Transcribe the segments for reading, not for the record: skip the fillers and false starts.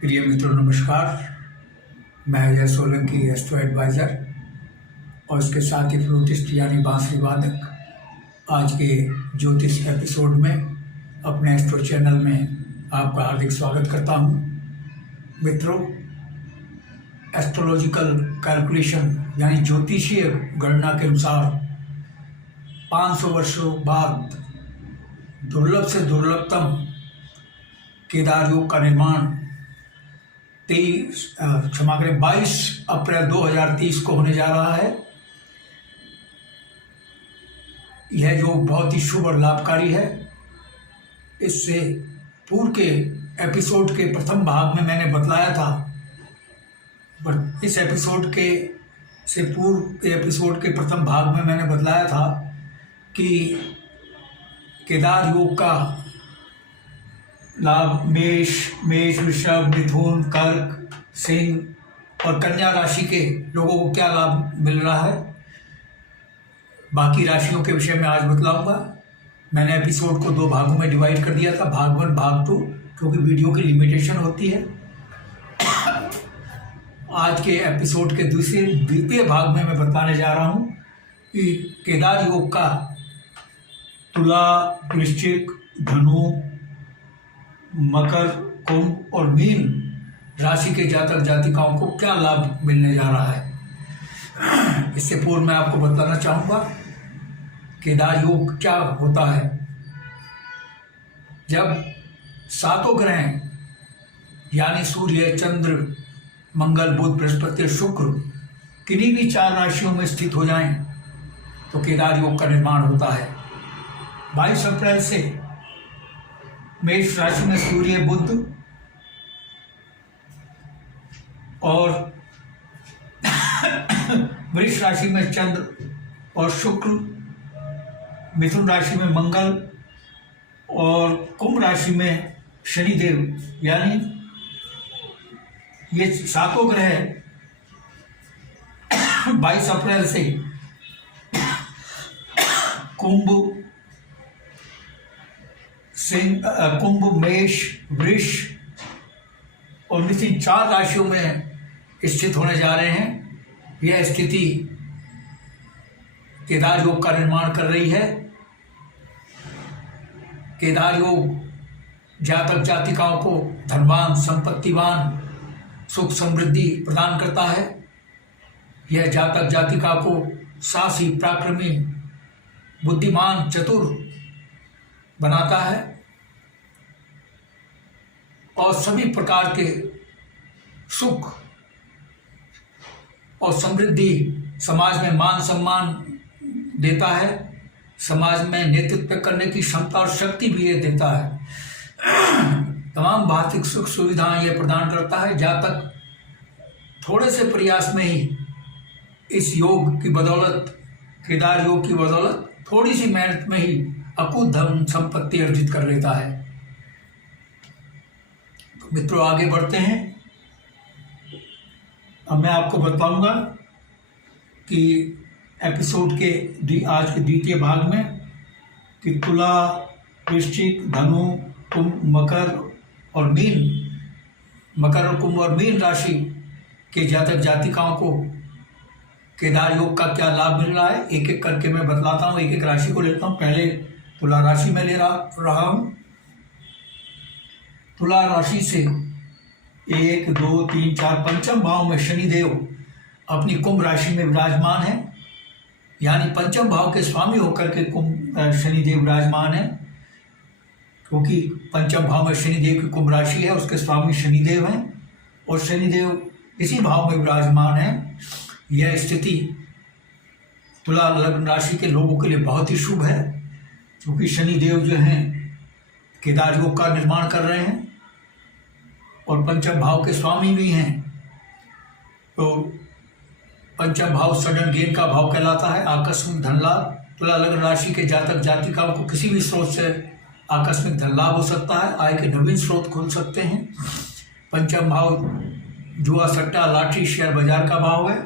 प्रिय मित्रों नमस्कार। मैं अजय सोलंकी एस्ट्रो एडवाइज़र और इसके साथ ही फ्लूटिस्ट यानी बांसुरी वादक आज के ज्योतिष एपिसोड में अपने एस्ट्रो चैनल में आपका हार्दिक स्वागत करता हूं। मित्रों, एस्ट्रोलॉजिकल कैलकुलेशन यानी ज्योतिषीय गणना के अनुसार 500 वर्षों बाद दुर्लभ से दुर्लभतम केदार योग का निर्माण 22 अप्रैल 2030 को होने जा रहा है। यह योग बहुत ही शुभ और लाभकारी है। इससे पूर्व के एपिसोड के प्रथम भाग में मैंने बतलाया था, पर इस एपिसोड के से पूर्व के एपिसोड के प्रथम भाग में मैंने बतलाया था कि केदार योग का लाभ मेष, वृषभ, मिथुन, कर्क, सिंह और कन्या राशि के लोगों को क्या लाभ मिल रहा है, बाकी राशियों के विषय में आज बतलाऊंगा। मैंने एपिसोड को 2 भागों में डिवाइड कर दिया था, भाग 1 भाग 2, क्योंकि वीडियो की लिमिटेशन होती है। आज के एपिसोड के द्वितीय भाग में मैं बताने जा रहा हूँ कि केदार योग का तुला, वृश्चिक, धनु, मकर, कुंभ और मीन राशि के जातक जातिकाओं को क्या लाभ मिलने जा रहा है। इससे पूर्व मैं आपको बताना चाहूँगा केदार योग क्या होता है। जब 7 ग्रह यानी सूर्य, चंद्र, मंगल, बुध, बृहस्पति, शुक्र किन्हीं भी 4 राशियों में स्थित हो जाएं तो केदार योग का निर्माण होता है। 22 अप्रैल से मेष राशि में सूर्य, बुध और वृष राशि में चंद्र और शुक्र, मिथुन राशि में मंगल और कुंभ राशि में शनिदेव, यानी ये 7 ग्रह 22 अप्रैल से कुंभ, मेष, वृष और मिथुन 4 राशियों में स्थित होने जा रहे हैं। यह स्थिति केदार योग का निर्माण कर रही है। केदार योग जातक जातिकाओं को धनवान, संपत्तिवान, सुख समृद्धि प्रदान करता है। यह जातक जातिका को साहसी, पराक्रमी, बुद्धिमान, चतुर बनाता है और सभी प्रकार के सुख और समृद्धि, समाज में मान सम्मान देता है। समाज में नेतृत्व करने की क्षमता और शक्ति भी ये देता है। तमाम भौतिक सुख सुविधाएं ये प्रदान करता है। जातक थोड़े से प्रयास में ही इस योग की बदौलत, केदार योग की बदौलत, थोड़ी सी मेहनत में ही अकूत धन संपत्ति अर्जित कर लेता है। तो मित्रों, आगे बढ़ते हैं। अब मैं आपको बताऊंगा कि एपिसोड के आज के द्वितीय भाग में कि तुला, वृश्चिक, धनु, कुंभ, मकर और कुंभ और मीन राशि के जातक जातिकाओं को केदार योग का क्या लाभ मिल रहा है। एक एक करके मैं बतलाता हूँ, एक एक राशि को लेता हूँ। पहले तुला राशि में ले रहा हूँ। तुला राशि से 1, 2, 3, 4 पंचम भाव में शनिदेव अपनी कुंभ राशि में विराजमान है, यानी पंचम भाव के स्वामी होकर के शनिदेव विराजमान है, क्योंकि पंचम भाव में शनिदेव की कुंभ राशि है, उसके स्वामी शनिदेव हैं और शनिदेव इसी भाव में विराजमान है। यह स्थिति तुला लग्न राशि के लोगों के लिए बहुत ही शुभ है, क्योंकि शनिदेव जो हैं केदार योग का निर्माण कर रहे हैं और पंचम भाव के स्वामी भी हैं। तो पंचम भाव सडन गेन का भाव कहलाता है, आकस्मिक धन लाभ। तुला लग्न राशि के जातक जातिकाओं को किसी भी स्रोत से आकस्मिक धन लाभ हो सकता है, आय के नवीन स्रोत खुल सकते हैं। पंचम भाव जुआ, सट्टा, लाटरी, शेयर बाजार का भाव है।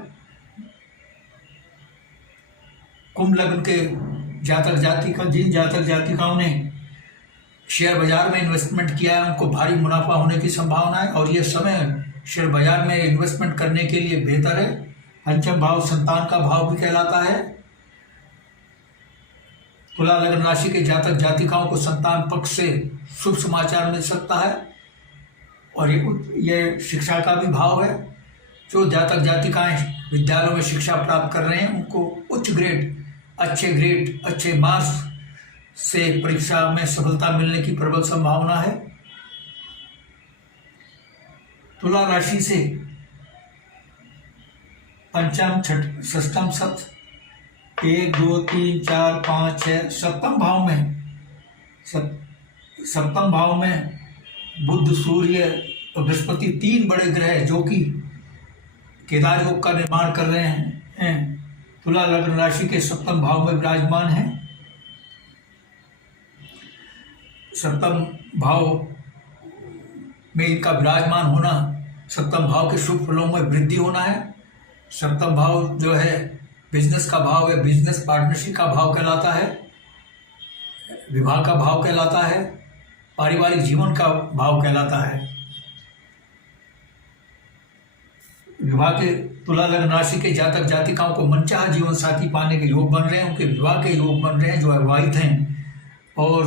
कुंभ लग्न के जिन जातक जातिकाओं ने शेयर बाजार में इन्वेस्टमेंट किया है उनको भारी मुनाफा होने की संभावना है और यह समय शेयर बाजार में इन्वेस्टमेंट करने के लिए बेहतर है। पंचम भाव संतान का भाव भी कहलाता है। तुला लग्न राशि के जातक जातिकाओं को संतान पक्ष से शुभ समाचार मिल सकता है और ये शिक्षा का भी भाव है। जो जातक जातिकाएं विद्यालयों में शिक्षा प्राप्त कर रहे हैं उनको उच्च ग्रेड, अच्छे मार्क्स से परीक्षा में सफलता मिलने की प्रबल संभावना है। तुला राशि से पंचम, षष्टम, सप्त 1 2 3 4 5 6 सप्तम भाव में बुध, सूर्य और बृहस्पति 3 बड़े ग्रह जो कि केदार योग का निर्माण कर रहे हैं तुला लग्न राशि के सप्तम भाव में विराजमान है। सप्तम भाव में इनका विराजमान होना सप्तम भाव के शुभ फलों में वृद्धि होना है। सप्तम भाव जो है बिजनेस का भाव है, बिजनेस पार्टनरशिप का भाव कहलाता है, विवाह का भाव कहलाता है, पारिवारिक जीवन का भाव कहलाता है। विवाह के तुला लग्न राशि के जातक जातिकाओं को मनचाहा जीवन साथी पाने के योग बन रहे हैं, उनके विवाह के योग बन रहे हैं जो अविवाहित हैं, और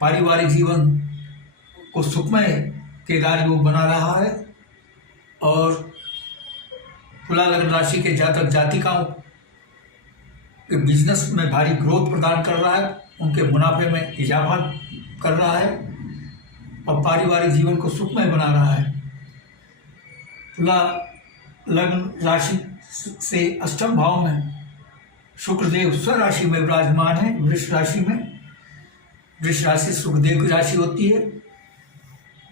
पारिवारिक जीवन को सुखमय केदार योग बना रहा है। और तुला लग्न राशि के जातक जातिकाओं के बिजनेस में भारी ग्रोथ प्रदान कर रहा है, उनके मुनाफे में इजाफा कर रहा है और पारिवारिक जीवन को सुखमय बना रहा है। तुला लग्न राशि से अष्टम भाव में शुक्रदेव स्वराशि में विराजमान है, वृष राशि में। वृष राशि शुक्रदेव की राशि होती है।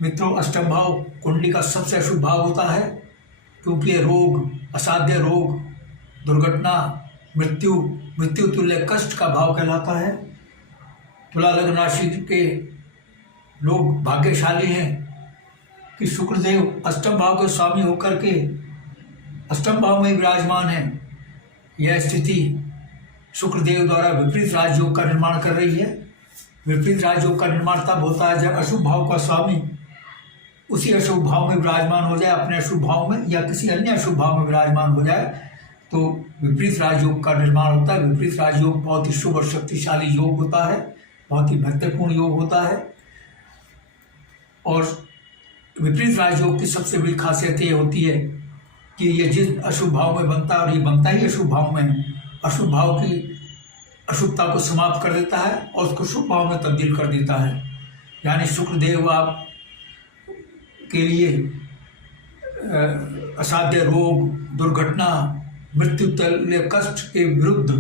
मित्रों, अष्टम भाव कुंडली का सबसे अशुभ भाव होता है क्योंकि ये रोग, असाध्य रोग, दुर्घटना, मृत्यु तुल्य कष्ट का भाव कहलाता है। तुला लग्न राशि के लोग भाग्यशाली हैं कि शुक्रदेव अष्टम भाव के स्वामी होकर के अष्टम भाव में विराजमान है। यह स्थिति शुक्रदेव द्वारा विपरीत राजयोग का निर्माण कर रही है। विपरीत राजयोग का निर्माण तब होता है जब अशुभ भाव का स्वामी उसी अशुभ भाव में विराजमान हो जाए, अपने अशुभ भाव में या किसी अन्य अशुभ भाव में विराजमान हो जाए तो विपरीत राजयोग का निर्माण होता है। विपरीत राजयोग बहुत ही शुभ और शक्तिशाली योग होता है, बहुत ही महत्वपूर्ण योग होता है। और विपरीत राजयोग की सबसे बड़ी खासियत ये होती है कि ये जिस अशुभ भाव में बनता है, और ये बनता ही अशुभ भाव में, अशुभ भाव की अशुभता को समाप्त कर देता है और उसको शुभ भाव में तब्दील कर देता है। यानी शुक्रदेव आप के लिए असाध्य रोग, दुर्घटना, मृत्यु तुल्य कष्ट के विरुद्ध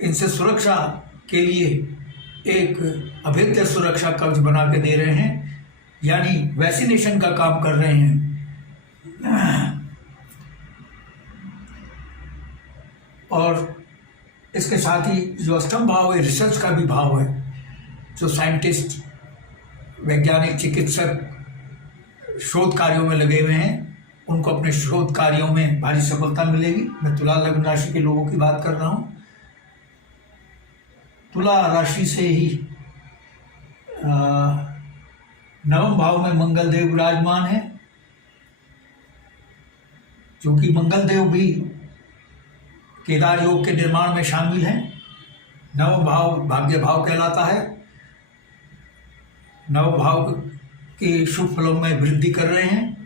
इनसे सुरक्षा के लिए एक अभेद्य सुरक्षा कवच बना के दे रहे हैं, यानी वैक्सीनेशन का काम कर रहे हैं। और इसके साथ ही जो अष्टम भाव है रिसर्च का भी भाव है। जो साइंटिस्ट, वैज्ञानिक, चिकित्सक शोध कार्यों में लगे हुए हैं उनको अपने शोध कार्यों में भारी सफलता मिलेगी। मैं तुला लग्न राशि के लोगों की बात कर रहा हूँ। तुला राशि से ही नवम भाव में मंगल देव विराजमान है, क्योंकि मंगल देव भी केदार योग के निर्माण में शामिल हैं। नवम भाव भाग्य भाव कहलाता है। नव भाव के शुभ फलों में वृद्धि कर रहे हैं,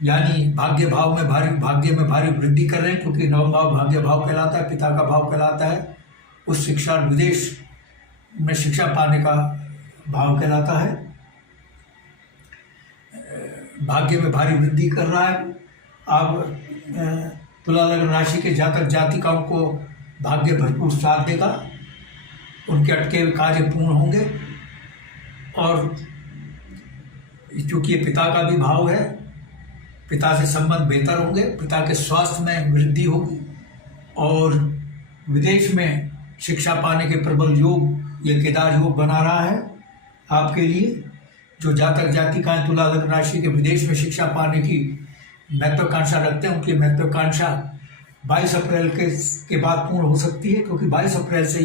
यानी भाग्य में भारी वृद्धि कर रहे हैं, क्योंकि नवम भाव भाग्य भाव कहलाता है, पिता का भाव कहलाता है। उस शिक्षा, विदेश में शिक्षा पाने का भाव कहलाता है। भाग्य में भारी वृद्धि कर रहा है। अब तुला लग्न राशि के जातक जातिकाओं को भाग्य भरपूर साथ देगा, उनके अटके हुए कार्य पूर्ण होंगे। और क्योंकि ये पिता का भी भाव है, पिता से संबंध बेहतर होंगे, पिता के स्वास्थ्य में वृद्धि होगी और विदेश में शिक्षा पाने के प्रबल योग ये केदार योग बना रहा है आपके लिए। जो जातक जातिकाएं तुला लग्न राशि के विदेश में शिक्षा पाने की महत्वाकांक्षा रखते हैं, उनकी महत्वाकांक्षा 22 अप्रैल के बाद पूर्ण हो सकती है, क्योंकि 22 अप्रैल से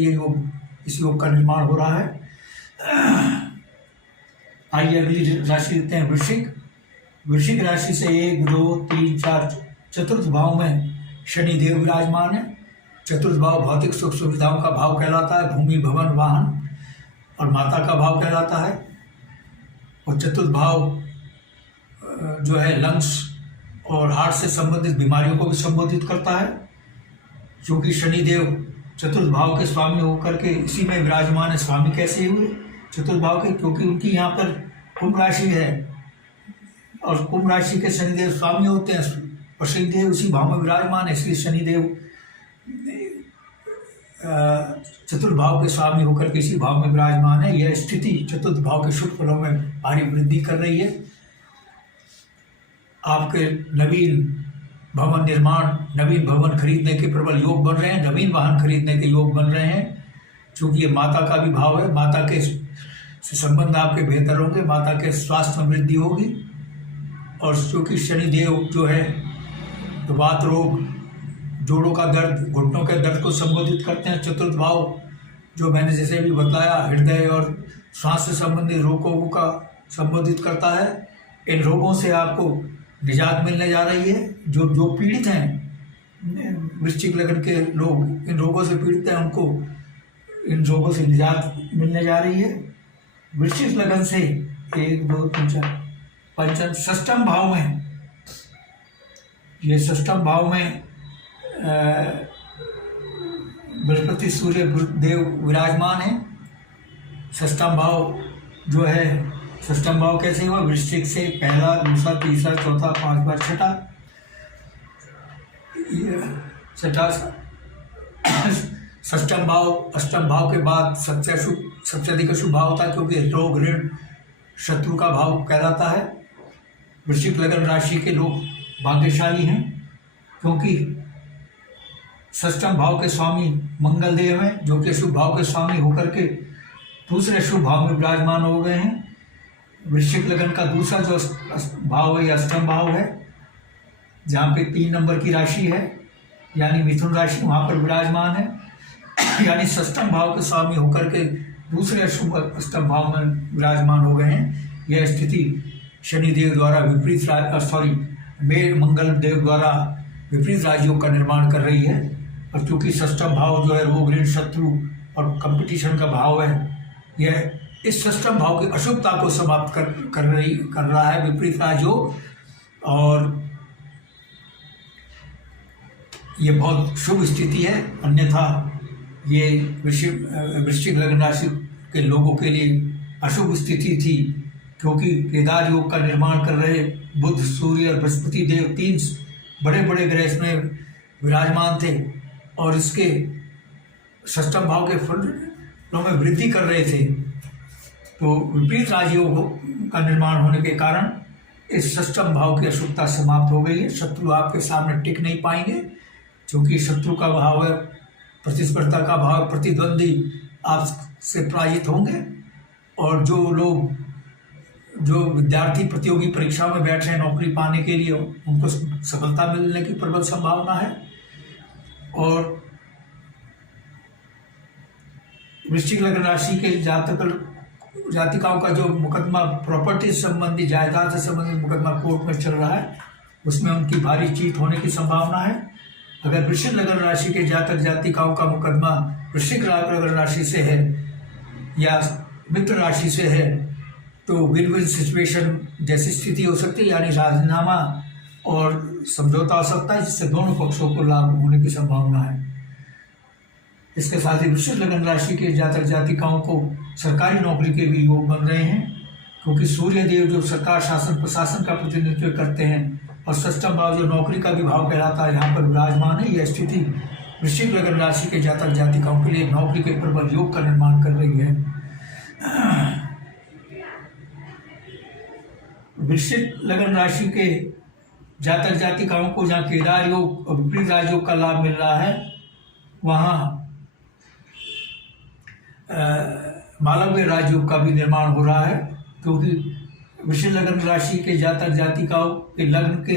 इस योग का निर्माण हो रहा है। आइए अगली राशि देखते हैं वृश्चिक। वृश्चिक राशि से 1, 2, 3, 4 चतुर्थ भाव में शनि देव विराजमान है। चतुर्थ भाव भौतिक सुख सुविधाओं का भाव कहलाता है, भूमि भवन वाहन और माता का भाव कहलाता है। और चतुर्थ भाव जो है लंग्स और हार्ट से संबंधित बीमारियों को भी संबोधित करता है। क्योंकि शनिदेव चतुर्थ भाव के स्वामी होकर के इसी में विराजमान है। स्वामी कैसे हुए चतुर्थ भाव के? क्योंकि उनकी यहाँ पर कुंभ राशि है और कुंभ राशि के शनिदेव स्वामी होते हैं और शनिदेव उसी भाव में विराजमान है, इसलिए शनिदेव चतुर्थ भाव के स्वामी होकर के इसी भाव में विराजमान है। यह स्थिति चतुर्थ भाव के शुभ फलों में भारी वृद्धि कर रही है। आपके नवीन भवन निर्माण, नवीन भवन खरीदने के प्रबल योग बन रहे हैं, नवीन वाहन खरीदने के योग बन रहे हैं। क्योंकि ये माता का भी भाव है, माता के से संबंध आपके बेहतर होंगे, माता के स्वास्थ्य में वृद्धि होगी। और क्योंकि शनिदेव जो है तो वात रोग, जोड़ों का दर्द, घुटनों के दर्द को संबोधित करते हैं। चतुर्थ भाव जो मैंने जैसे भी बताया हृदय और श्वास से संबंधित रोगों का संबोधित करता है। इन रोगों से आपको निजात मिलने जा रही है। जो पीड़ित हैं, वृश्चिक लग्न के लोग इन रोगों से पीड़ित हैं, उनको इन रोगों से निजात मिलने जा रही है। वृश्चिक लग्न से 1, 2, 3, 4 पंचम षष्ठम भाव में, ये षष्ठम भाव में बृहस्पति सूर्य देव विराजमान है। षष्ठम भाव जो है, षष्ठम भाव कैसे हुआ? वृश्चिक से पहला, दूसरा, तीसरा, चौथा, पांचवा, छठा षष्ठम भाव अष्टम भाव के बाद सबसे अधिक अशुभ भाव होता है, क्योंकि रोग, ऋण, शत्रु का भाव कहलाता है। वृश्चिक लग्न राशि के लोग भाग्यशाली हैं, क्योंकि षष्ठम भाव के स्वामी मंगल देव हैं, जो कि अशुभ भाव के स्वामी होकर के दूसरे शुभ भाव में विराजमान हो गए हैं। वृश्चिक लग्न का दूसरा जो भाव है, अष्टम भाव है, जहाँ पे 3 नंबर की राशि है, यानी मिथुन राशि, वहाँ पर विराजमान है। यानी षष्ठम भाव के स्वामी होकर के दूसरे अशुभ अष्टम भाव में विराजमान हो गए हैं। यह स्थिति शनिदेव द्वारा मंगल देव द्वारा विपरीत राजयोग का निर्माण कर रही है। और चूंकि षष्ठम भाव जो है रोग, ऋण, शत्रु और कंपटीशन का भाव है, यह इस षष्ठम भाव की अशुभता को समाप्त कर रहा है विपरीत राजयोग। और ये बहुत शुभ स्थिति है। अन्यथा ये वृश्चिक लग्न राशि के लोगों के लिए अशुभ स्थिति थी, क्योंकि केदार योग का निर्माण कर रहे बुध, सूर्य और बृहस्पति देव 3 बड़े बड़े ग्रह इसमें विराजमान थे और इसके षष्ठम भाव के फलों में वृद्धि कर रहे थे। तो विपरीत राजयोग का निर्माण होने के कारण इस षष्ठम भाव की अशुभता समाप्त हो गई है। शत्रु आपके सामने टिक नहीं पाएंगे, क्योंकि शत्रु का भाव है प्रतिस्पर्धा का भाव, प्रतिद्वंदी आपसे पराजित होंगे। और जो विद्यार्थी प्रतियोगी परीक्षा में बैठ रहे हैं नौकरी पाने के लिए, उनको सफलता मिलने की प्रबल संभावना है। और वृश्चिक लग्न राशि के जातिकाओं का जो मुकदमा प्रॉपर्टी संबंधी, जायदाद से संबंधित मुकदमा कोर्ट में चल रहा है, उसमें उनकी भारी जीत होने की संभावना है। अगर वृश्चिक लग्न राशि के जातक जातिकाओं का मुकदमा वृश्चिक लग्न राशि से है या मित्र राशि से है, तो विन विन सिचुएशन जैसी स्थिति हो सकती है, यानी राजीनामा और समझौता हो सकता है, जिससे दोनों पक्षों को लाभ होने की संभावना है। इसके साथ ही वृश्चिक लग्न राशि के जातक जातिकाओं को सरकारी नौकरी के भी योग बन रहे हैं, क्योंकि सूर्य देव जो सरकार, शासन, प्रशासन का प्रतिनिधित्व करते हैं और षष्ठम भाव जो नौकरी का भी भाव कहलाता है, यहाँ पर विराजमान है। यह स्थिति वृश्चिक लग्न राशि के जातक जातिकाओं के लिए नौकरी के प्रबल योग का निर्माण कर रही है। वृश्चिक लग्न राशि के जातक जातिकाओं को जहाँ केदार योग और विपरीत राजयोग का लाभ मिल रहा है, वहाँ मालव्य राजयोग का भी निर्माण हो रहा है, क्योंकि वृश्चिक लग्न राशि के जातक जातिकाओं के लग्न के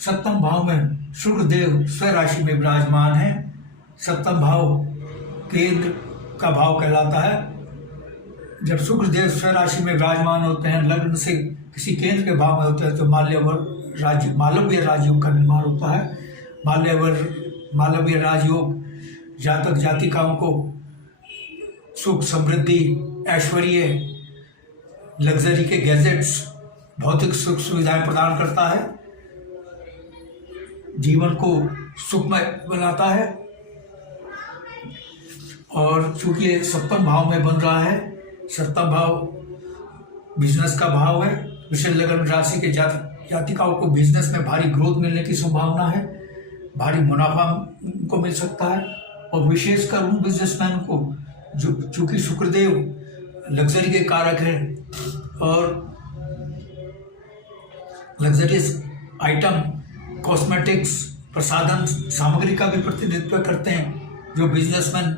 7वें भाव में शुक्र देव स्व राशि में विराजमान है। 7वां भाव केंद्र का भाव कहलाता है। जब शुक्र देव स्वराशि में विराजमान होते हैं, लग्न से किसी केंद्र के भाव में होते हैं, तो मालव्य राजयोग का निर्माण होता है। मालव्य राजयोग जातक जातिकाओं को सुख, समृद्धि, ऐश्वर्य, लग्जरी के गैजेट्स, भौतिक सुख सुविधाएं प्रदान करता है, जीवन को सुखमय बनाता है। और चूंकि ये सप्तम भाव में बन रहा है, सप्तम भाव बिजनेस का भाव है, वृषभ लग्न राशि के जातिकाओं को बिजनेस में भारी ग्रोथ मिलने की संभावना है, भारी मुनाफा को मिल सकता है। और विशेषकर उन बिजनेसमैन को जो चूंकि शुक्रदेव लग्जरी के कारक हैं और लग्जरियस आइटम, कॉस्मेटिक्स, प्रसाधन सामग्री का भी प्रतिनिधित्व करते हैं। जो बिजनेसमैन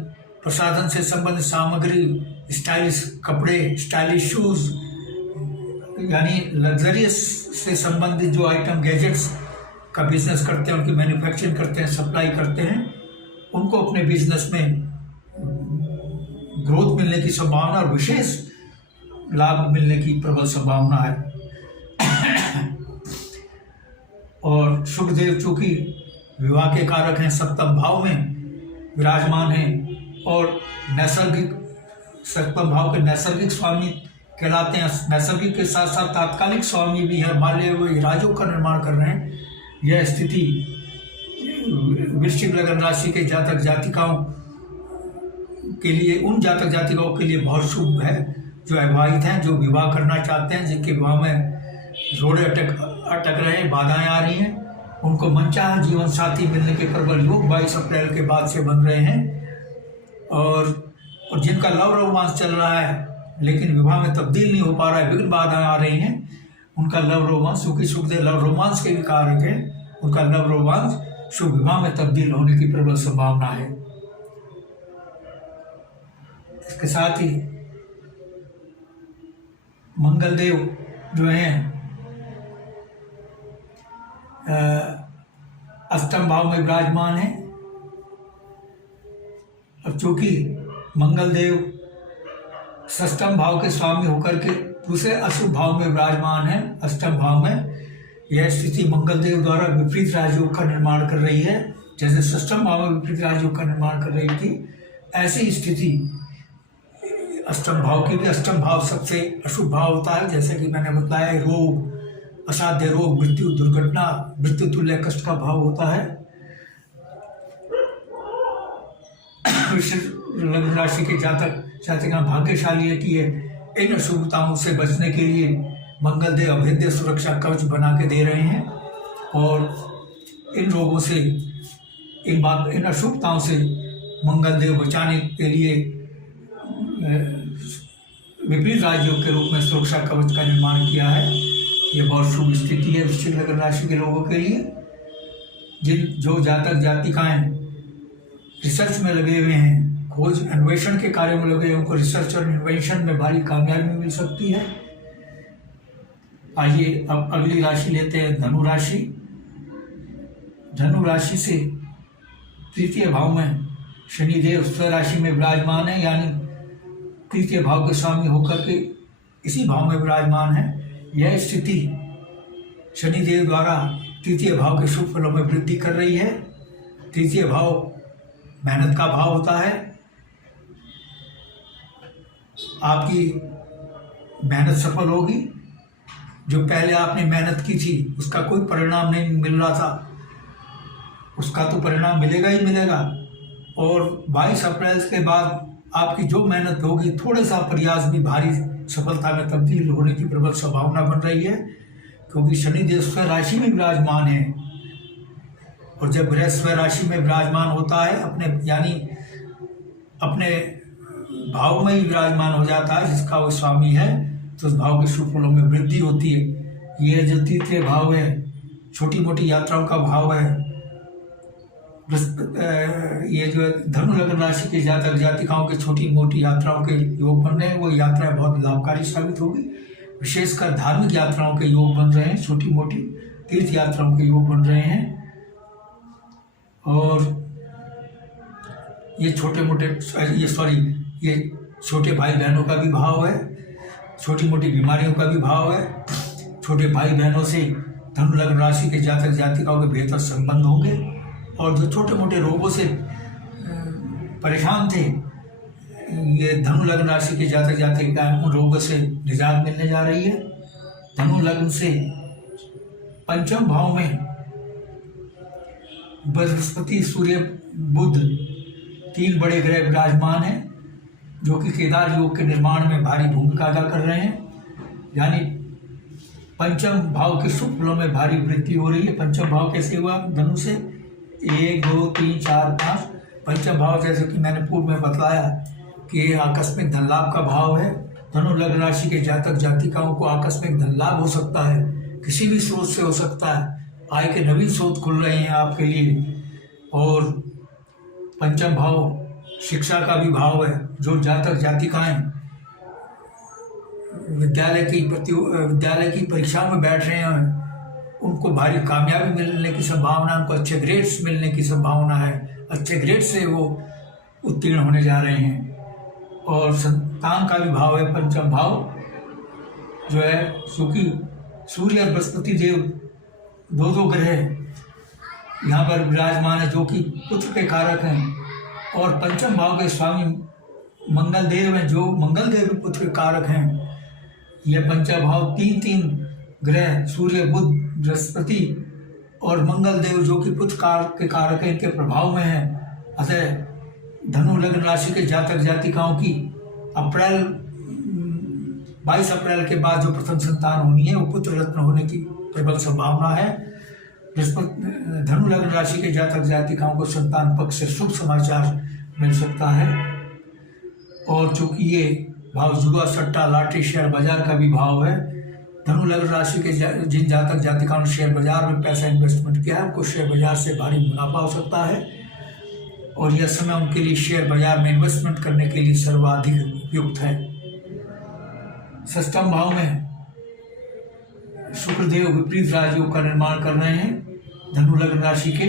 प्रसाधन से संबंधित सामग्री, स्टाइलिश कपड़े, स्टाइलिश शूज, यानी लग्जरियस से संबंधित जो आइटम, गैजेट्स का बिजनेस करते हैं, उनकी मैन्युफैक्चरिंग करते हैं, सप्लाई करते हैं, उनको अपने बिजनेस में ग्रोथ मिलने की संभावना और विशेष लाभ मिलने की प्रबल संभावना है। और शुक्रदेव चूंकि विवाह के कारक हैं, सप्तम भाव में विराजमान हैं और नैसर्गिक, सप्तम भाव के नैसर्गिक स्वामी कहलाते हैं। नैसर्गिक के साथ साथ तात्कालिक स्वामी भी है, मालव्य राजयोग का निर्माण कर रहे हैं। यह स्थिति वृश्चिक लग्न राशि के जातक जातिकाओं के लिए, उन जातक जातिकाओं के लिए बहुत शुभ है जो अविवाहित हैं, जो विवाह करना चाहते हैं, जिनके विवाह में रोड़े अटक रहे हैं, बाधाएं आ रही हैं, उनको मनचाहा जीवन साथी मिलने के प्रबल योग 22 अप्रैल के बाद से बन रहे हैं। और जिनका लव रोमांस चल रहा है लेकिन विवाह में तब्दील नहीं हो पा रहा है, विघ्न बाधाएं आ रही हैं, उनका लव रोमांस, क्योंकि शुक्रदेव लव रोमांस के भी कारक है, उनका लव रोमांस शुभ विवाह में तब्दील होने की प्रबल संभावना है। इसके साथ ही मंगल देव जो हैं अष्टम भाव में विराजमान है। अब चूंकि मंगल देव षष्ठम भाव के स्वामी होकर के दूसरे अशुभ भाव में विराजमान है, अष्टम भाव में, यह स्थिति मंगल देव द्वारा विपरीत राजयोग का निर्माण कर रही है। जैसे षष्ठम भाव में विपरीत राजयोग का निर्माण कर रही थी, ऐसी स्थिति अष्टम भाव की भी। अष्टम भाव सबसे अशुभ भाव होता है, जैसे कि मैंने बताया, रोग, असाध्य रोग, मृत्यु, दुर्घटना, मृत्यु तुल्य कष्ट का भाव होता है। लग्न राशि के जातक जातिका भाग्यशाली है कि ये इन अशुभताओं से बचने के लिए मंगल देव अभेद्य सुरक्षा कवच बना के दे रहे हैं और इन रोगों से, इन अशुभताओं से मंगल देव बचाने के लिए विपरीत राजयोग के रूप में सुरक्षा कवच का निर्माण किया है। ये बहुत शुभ स्थिति है वृश्चिक लग्न राशि के लोगों के लिए। जो जातक जातिकाएं रिसर्च में लगे हुए हैं, खोज अन्वेषण के कार्य में लगे हैं, उनको रिसर्च और इन्वेंशन में भारी कामयाबी मिल सकती है। आइए अब अगली राशि लेते हैं, धनु राशि। धनु राशि से तृतीय भाव में शनिदेव स्वराशि में विराजमान है, यानी तृतीय भाव के स्वामी होकर के इसी भाव में विराजमान है। यह स्थिति शनिदेव द्वारा तृतीय भाव के शुभ फलों में वृद्धि कर रही है। तृतीय भाव मेहनत का भाव होता है। आपकी मेहनत सफल होगी। जो पहले आपने मेहनत की थी उसका कोई परिणाम नहीं मिल रहा था, उसका तो परिणाम मिलेगा ही मिलेगा। और 22 अप्रैल के बाद आपकी जो मेहनत होगी, थोड़ा सा प्रयास भी भारी सफलता में तब्दील होने की प्रबल संभावना बन रही है, क्योंकि शनिदेव स्वराशि में विराजमान है। और जब ग्रह स्वराशि में विराजमान होता है, अपने भाव में ही विराजमान हो जाता है जिसका वो स्वामी है, तो उस भाव के शुभ फलों में वृद्धि होती है। ये जो तृतीय भाव है, छोटी मोटी यात्राओं का भाव है। ये जो धनु लग्न राशि के जातक जातिकाओं के छोटी मोटी यात्राओं के योग बन रहे हैं, वो यात्राएं बहुत लाभकारी साबित होगी। विशेषकर धार्मिक यात्राओं के योग बन रहे हैं, छोटी मोटी तीर्थ यात्राओं के योग बन रहे हैं। और ये छोटे मोटे ये छोटे भाई बहनों का भी भाव है, छोटी मोटी बीमारियों का भी भाव है। छोटे भाई बहनों से धनु लग्न राशि के जातक जातिकाओं के बेहतर संबंध होंगे, और जो छोटे मोटे रोगों से परेशान थे, ये धनु लग्न राशि के जातक जातिका उन रोगों से निजात मिलने जा रही है। धनु लग्न से पंचम भाव में बृहस्पति, सूर्य, बुध, 3 बड़े ग्रह विराजमान हैं, जो कि केदार योग के निर्माण में भारी भूमिका अदा कर रहे हैं। यानी पंचम भाव के शुभ फलों में भारी वृद्धि हो रही है। पंचम भाव कैसे हुआ धनु से? 1 2 3 4 5। पंचम भाव जैसे कि मैंने पूर्व में बताया कि ये आकस्मिक धन लाभ का भाव है। धनु लग्न राशि के जातक जातिकाओं को आकस्मिक धन लाभ हो सकता है, किसी भी स्रोत से हो सकता है। आय के नवीन स्रोत खुल रहे हैं आपके लिए। और पंचम भाव शिक्षा का भी भाव है। जो जातक जातिकाएं विद्यालय की परीक्षाओं में बैठ रहे हैं, उनको भारी कामयाबी मिलने की संभावना, उनको अच्छे ग्रेड्स मिलने की संभावना है। अच्छे ग्रेड से वो उत्तीर्ण होने जा रहे हैं। और संतान का भी भाव है पंचम भाव जो है, क्योंकि सूर्य और बृहस्पति देव 2 ग्रह यहाँ पर विराजमान है, जो कि पुत्र के कारक हैं। और पंचम भाव के स्वामी मंगल देव हैं, जो मंगल देव पुत्र के कारक हैं। यह पंचम भाव 3 ग्रह सूर्य, बुध, बृहस्पति और मंगल देव, जो कि पुत्र के कारक हैं, इनके प्रभाव में है। अतः धनु लग्न राशि के जातक जातिकाओं की 22 अप्रैल के बाद जो प्रथम संतान होनी है, वो पुत्र रत्न होने की प्रबल संभावना है। धनु लग्न राशि के जातक जातिकाओं को संतान पक्ष से शुभ समाचार मिल सकता है। और चूंकि ये भाव जुआ, सट्टा, लॉटरी, शेयर बाजार का भी भाव है, धनु लग्न राशि के जिन जातक जातिकाओं ने शेयर बाजार में पैसा इन्वेस्टमेंट किया है, उनको शेयर बाजार से भारी मुनाफा हो सकता है। और यह समय उनके लिए शेयर बाजार में इन्वेस्टमेंट करने के लिए सर्वाधिक उपयुक्त है। षष्ठम भाव में शुक्रदेव विपरीत राजयोग का निर्माण कर रहे हैं। धनु लग्न राशि के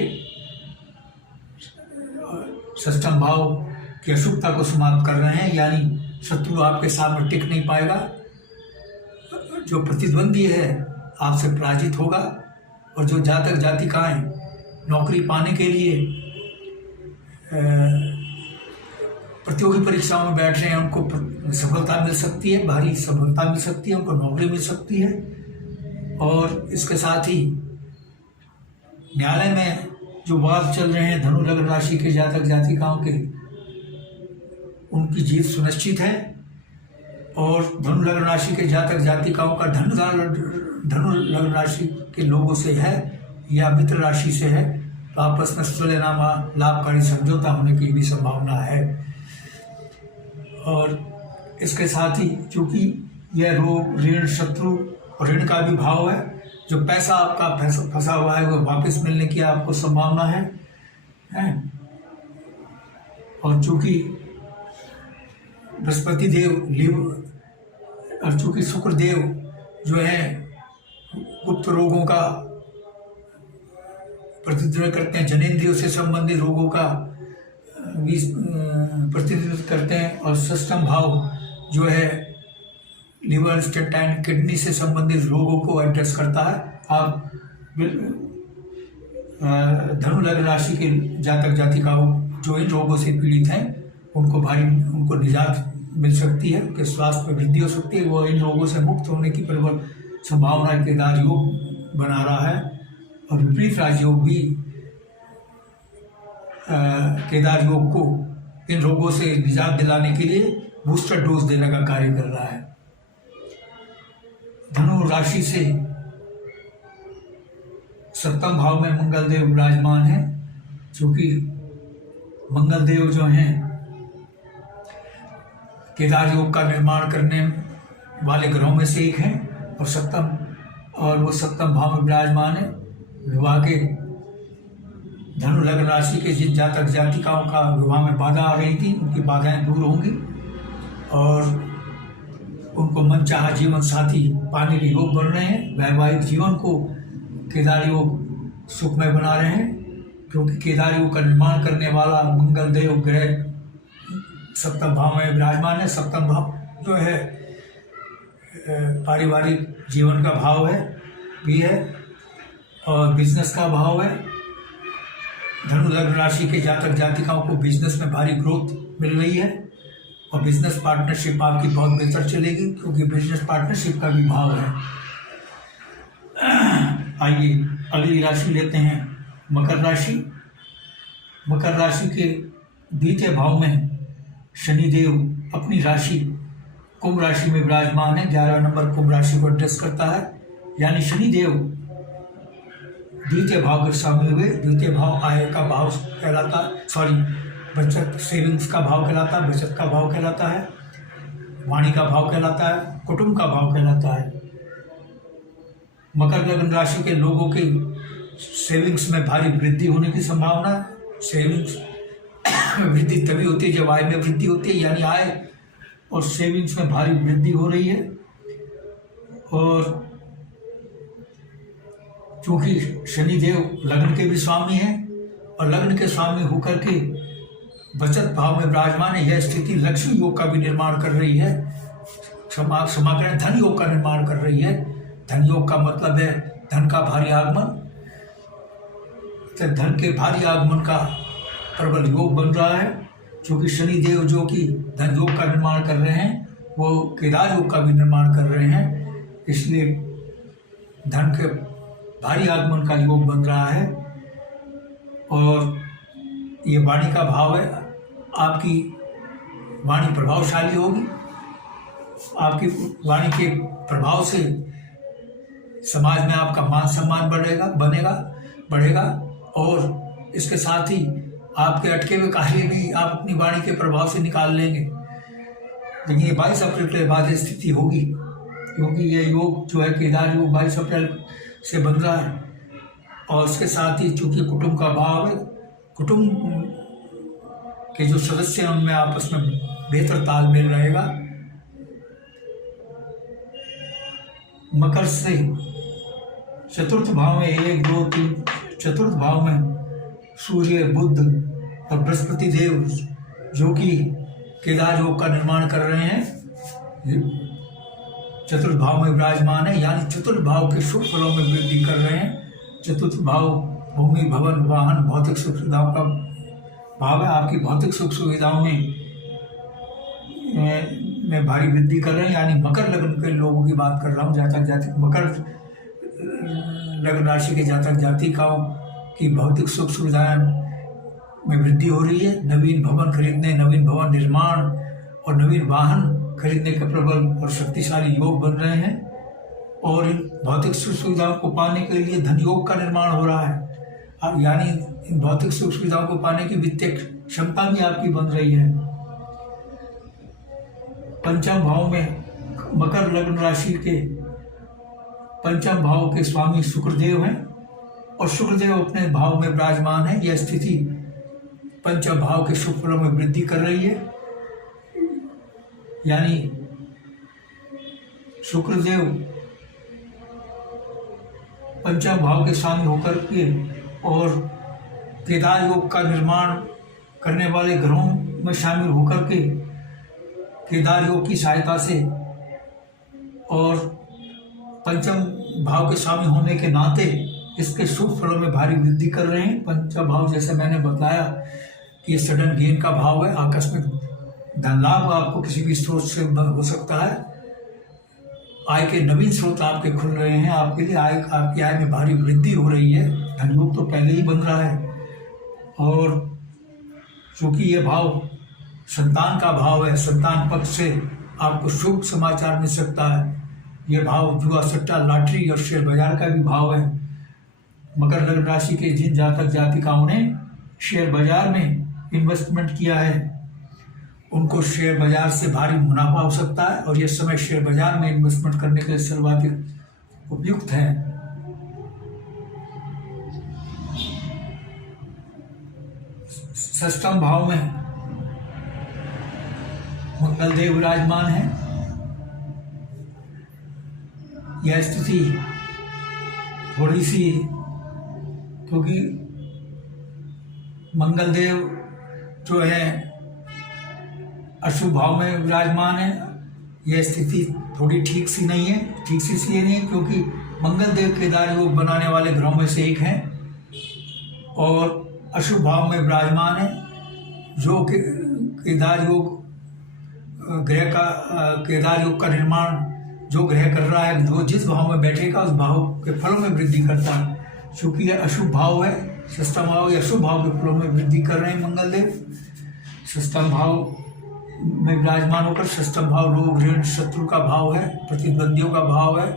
षष्ठम भाव की अशुभता को समाप्त कर रहे हैं, यानी शत्रु आपके सामने टिक नहीं पाएगा। जो प्रतिद्वंदी है आपसे पराजित होगा। और जो जातक जातिकाएं नौकरी पाने के लिए प्रतियोगी परीक्षाओं में बैठ रहे हैं, उनको सफलता मिल सकती है, भारी सफलता मिल सकती है, उनको नौकरी मिल सकती है। और इसके साथ ही न्यायालय में जो वाद चल रहे हैं धनु लग्न राशि के जातक जातिकाओं के, उनकी जीत सुनिश्चित है। और धनु लग्न राशि के जातक जातिकाओं का धनु लग्न राशि के लोगों से है या मित्र राशि से है, तो आपस में सुलहनामा, लाभकारी समझौता होने की भी संभावना है। और इसके साथ ही चूंकि यह रोग, ऋण, शत्रु और ऋण का भी भाव है, जो पैसा आपका फंसा हुआ है वो वापस मिलने की आपको संभावना है। और चूंकि बृहस्पति देव और चूंकि शुक्र देव जो है गुप्त रोगों का प्रतिनिधित्व करते हैं, जनेंद्रियों से संबंधित रोगों का प्रतिनिधित्व करते हैं। और षष्ठम भाव जो है लिवर, इंटेस्टाइन, किडनी से संबंधित रोगों को एड्रेस करता है। आप धनु लग्न राशि के जातक जातिकाओं जो इन रोगों से पीड़ित हैं, उनको निजात मिल सकती है, उनके स्वास्थ्य में वृद्धि हो सकती है। वो इन रोगों से मुक्त होने की प्रबल संभावना केदार योग बना रहा है। और विपरीत राजयोग भी केदार योग को इन रोगों से निजात दिलाने के लिए बूस्टर डोज देने का कार्य कर रहा है। धनु राशि से सप्तम भाव में मंगल देव विराजमान है, क्योंकि मंगल देव जो हैं केदार योग का निर्माण करने वाले ग्रहों में से एक हैं। और वो सप्तम भाव में विराजमान है। विवाह के धनु लग्न राशि के जिन जातक जातिकाओं का विवाह में बाधा आ रही थी, उनकी बाधाएं दूर होंगी और उनको मनचाहा जीवन साथी पाने के योग बन रहे हैं। वैवाहिक जीवन को केदार योग सुखमय बना रहे हैं, क्योंकि केदार योग का निर्माण करने वाला मंगल देव ग्रह सप्तम भाव में विराजमान है। सप्तम भाव जो है पारिवारिक जीवन का भाव है भी है और बिजनेस का भाव है। धनु लग्न राशि के जातक जातिकाओं को बिजनेस में भारी ग्रोथ मिल रही है और बिजनेस पार्टनरशिप आपकी बहुत बेहतर चलेगी क्योंकि बिजनेस पार्टनरशिप का भी भाव है। आइए अगली राशि लेते हैं मकर राशि। मकर राशि के द्वितीय भाव में शनिदेव अपनी राशि कुंभ राशि में विराजमान है। 11 नंबर कुंभ राशि को एड्रेस करता है, यानी शनिदेव द्वितीय भाव के स्वामी हुए। द्वितीय भाव आय का भाव कहलाता, बचत सेविंग्स का भाव कहलाता है, बचत का भाव कहलाता है, वाणी का भाव कहलाता है, कुटुंब का भाव कहलाता है। मकर लग्न राशि के लोगों की सेविंग्स में भारी वृद्धि होने की संभावना है। सेविंग्स में वृद्धि तभी होती है जब आय में वृद्धि होती है, यानी आय और सेविंग्स में भारी वृद्धि हो रही है। और चूंकि शनिदेव लग्न के भी स्वामी हैं और लग्न के स्वामी होकर के बचत भाव में विराजमान है, यह स्थिति लक्ष्मी योग का भी निर्माण कर रही है। क्षमा करें, धन योग का निर्माण कर रही है। धन योग का मतलब है धन का भारी आगमन। तो धन के भारी आगमन का प्रबल योग बन रहा है। क्योंकि शनिदेव जो कि धन योग का निर्माण कर रहे हैं वो केदार योग का भी निर्माण कर रहे हैं, इसलिए धन के भारी आगमन का योग बन रहा है। और ये वाणी का भाव है, आपकी वाणी प्रभावशाली होगी। आपकी वाणी के प्रभाव से समाज में आपका मान सम्मान बढ़ेगा और इसके साथ ही आपके अटके हुए कार्य भी आप अपनी वाणी के प्रभाव से निकाल लेंगे। लेकिन ये 22 अप्रैल के बाद स्थिति होगी, क्योंकि ये योग जो है केदार योग 22 अप्रैल से बन रहा है। और उसके साथ ही चूंकि कुटुंब का भाव है, कुटुंब के जो सदस्य हैं उनमें आपस में बेहतर तालमेल रहेगा। मकर से चतुर्थ भाव में 1, 2, 3 चतुर्थ भाव में सूर्य, बुध और बृहस्पति देव जो कि केदार योग का निर्माण कर रहे हैं, चतुर्थ भाव में विराजमान है, यानी चतुर्थ भाव के शुभ फलों में वृद्धि कर रहे हैं। चतुर्थ भाव भूमि, भवन, वाहन, भौतिक सुख सुविधाओं का भाव है। आपकी भौतिक सुख सुविधाओं में भारी वृद्धि कर रहे हैं, यानी मकर लग्न के लोगों की बात कर रहा हूँ। मकर लग्न राशि के जातक जातिकाओं की भौतिक सुख सुविधाएं में वृद्धि हो रही है। नवीन भवन खरीदने, नवीन भवन निर्माण और नवीन वाहन खरीदने के प्रबल और शक्तिशाली योग बन रहे हैं। और इन भौतिक सुख सुविधाओं को पाने के लिए धन योग का निर्माण हो रहा है, यानी इन भौतिक सुख सुविधाओं को पाने की वित्तीय क्षमता भी आपकी बन रही है। पंचम भाव में मकर लग्न राशि के पंचम भाव के स्वामी शुक्रदेव हैं और शुक्रदेव अपने भाव में विराजमान है। यह स्थिति पंचम भाव के शुभ फलों में वृद्धि कर रही है, यानी शुक्रदेव पंचम भाव के स्वामी होकर के और केदार योग का निर्माण करने वाले ग्रहों में शामिल होकर के केदार योग की सहायता से और पंचम भाव के स्वामी होने के नाते इसके शुभ फलों में भारी वृद्धि कर रहे हैं। पंचम भाव जैसे मैंने बताया कि ये सडन गेन का भाव है, आकस्मिक धन लाभ आपको किसी भी स्रोत से हो सकता है। आय के नवीन स्रोत आपके खुल रहे हैं, आपके लिए आपकी आय में भारी वृद्धि हो रही है। धन योग तो पहले ही बन रहा है और चूंकि ये भाव संतान का भाव है, संतान पक्ष से आपको शुभ समाचार मिल सकता है। ये भाव जुआ, सट्टा, लॉटरी और शेयर बाजार का भी भाव है। मकर लग्न राशि के जिन जातक जातिकाओं ने शेयर बाजार में इन्वेस्टमेंट किया है उनको शेयर बाजार से भारी मुनाफा हो सकता है और यह समय शेयर बाजार में इन्वेस्टमेंट करने के लिए सर्वाधिक उपयुक्त है। षष्ठम भाव में मंगल देव विराजमान है। यह स्थिति थोड़ी सी, क्योंकि मंगल देव जो है अशुभ भाव में विराजमान है। यह स्थिति थोड़ी ठीक सी नहीं है। ठीक सी इसलिए नहीं है क्योंकि मंगल देव केदार योग बनाने वाले ग्रहों में से एक हैं और अशुभ भाव में विराजमान है। जो केदार योग ग्रह का केदार योग का निर्माण जो ग्रह कर रहा है, जो जिस भाव में बैठेगा उस भाव के फलों में वृद्धि करता है। चूंकि यह अशुभ भाव है, षष्ठम भाव, या अशुभ भाव के फलों में वृद्धि कर रहे हैं मंगल देव। षष्ठम भाव में विराजमान होकर, षष्ठम भाव रोग ऋण शत्रु का भाव है, प्रतिद्वंदियों का भाव है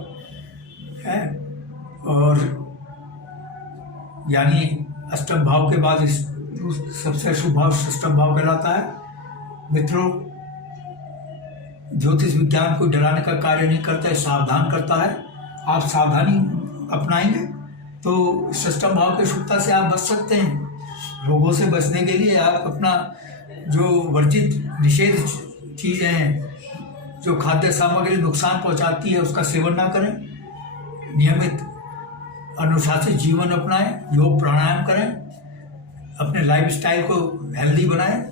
और यानी अष्टम भाव के बाद सबसे अशुभ भाव षष्ठम भाव कहलाता है। मित्रों, ज्योतिष विज्ञान को डराने का कार्य नहीं करता है, सावधान करता है। आप सावधानी अपनाएंगे तो षष्ठम भाव की शुभता से आप बच सकते हैं। रोगों से बचने के लिए आप अपना जो वर्जित निषेध चीज़ें हैं, जो खाद्य सामग्री नुकसान पहुंचाती है, उसका सेवन ना करें। नियमित अनुशासित जीवन अपनाएं, योग प्राणायाम करें, अपने लाइफस्टाइल को हेल्दी बनाएं,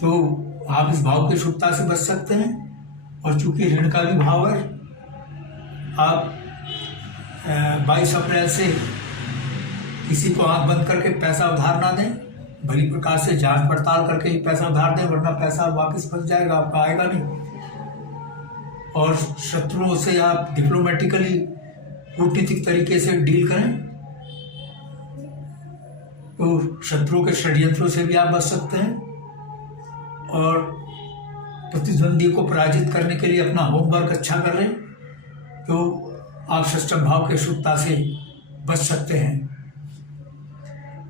तो आप इस भाव की शुभता से बच सकते हैं। और चूंकि ऋण का भी भाव है, आप 22 अप्रैल से किसी को आंख बंद करके पैसा उधार ना दें। भली प्रकार से जांच पड़ताल करके ही पैसा उधार दें, वरना पैसा वापस फंस जाएगा, आपका आएगा नहीं। और शत्रुओं से आप डिप्लोमेटिकली कूटनीतिक तरीके से डील करें, तो शत्रुओं के षड्यंत्रों से भी आप बच सकते हैं। और प्रतिद्वंदी को पराजित करने के लिए अपना होमवर्क अच्छा कर लें, तो आप षष्ठम भाव के शुभता से बच सकते हैं।